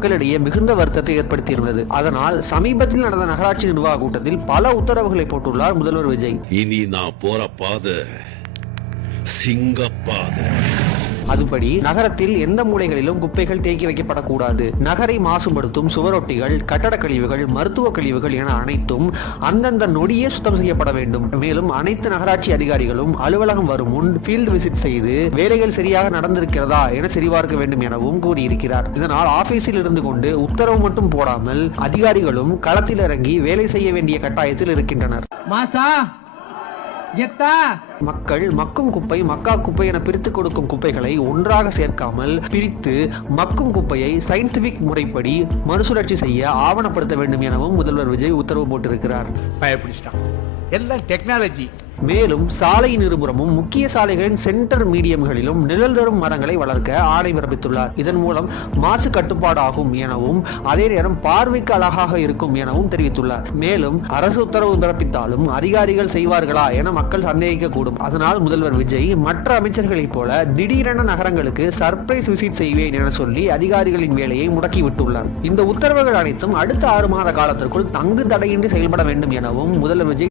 மக்களிடையே மிகுந்த வருத்தத்தை ஏற்படுத்தியிருந்தது. அதனால் சமீபத்தில் நடந்த நகராட்சி நிர்வாக கூட்டத்தில் பல உத்தரவுகளை போட்டுள்ளார் முதல்வர் விஜய். இனி நான் போற பாதை சிங்கப்பாதை. அதுபடி நகரத்தில் எந்த மூலைகளிலும் குப்பைகள் தேக்கி வைக்கப்படக்கூடாது. நகரை மாசுபடுத்தும் சுவரொட்டிகள், கட்டட கழிவுகள், மருத்துவ கழிவுகள் என அனைத்தும் அந்தந்த நொடியே சுத்தம் செய்யப்பட வேண்டும். மேலும் அனைத்து நகராட்சி அதிகாரிகளும் அலுவலகம் வரும் முன் ஃபீல்டு விசிட் செய்து வேலைகள் சரியாக நடந்திருக்கிறதா என சரிபார்க்க வேண்டும் எனவும் கூறியிருக்கிறார். இதனால் ஆபீஸில் இருந்து கொண்டு உத்தரவு மட்டும் போடாமல் அதிகாரிகளும் களத்தில் இறங்கி வேலை செய்ய வேண்டிய கட்டாயத்தில் இருக்கின்றனர். மக்கள் மக்கும் குப்பை, மக்கா குப்பை என பிரித்து கொடுக்கும் குப்பைகளை ஒன்றாக சேர்க்காமல் பிரித்து மக்கும் குப்பையை சயின்டிபிக் முறைப்படி மறுசுழற்சி செய்ய ஆவணப்படுத்த வேண்டும் எனவும் முதல்வர் விஜய் உத்தரவு போட்டிருக்கிறார். எல்லாம் டெக்னாலஜி. மேலும் சாலையின் இருபுறமும் முக்கிய சாலைகளின் சென்டர் மீடியம்களிலும் நிழல் தரும் மரங்களை வளர்க்க ஆணை பிறப்பித்துள்ளார். இதன் மூலம் மாசு கட்டுப்பாடு ஆகும் எனவும் அதே நேரம் பார்வைக்கு அழகாக இருக்கும் எனவும் தெரிவித்துள்ளார். மேலும் அரசு உத்தரவு பிறப்பித்தாலும் அதிகாரிகள் செய்வார்களா என மக்கள் சந்தேகிக்க கூடும். அதனால் முதல்வர் விஜய் மற்ற அமைச்சர்களைப் போல திடீரென நகரங்களுக்கு சர்ப்ரைஸ் விசிட் செய்வேன் என சொல்லி அதிகாரிகளின் வேலையை முடக்கிவிட்டுள்ளார். இந்த உத்தரவுகள் அனைத்தும் அடுத்த 6 மாத காலத்திற்குள் தங்கு தடையின்றி செயல்பட வேண்டும் எனவும் முதல்வர் விஜய்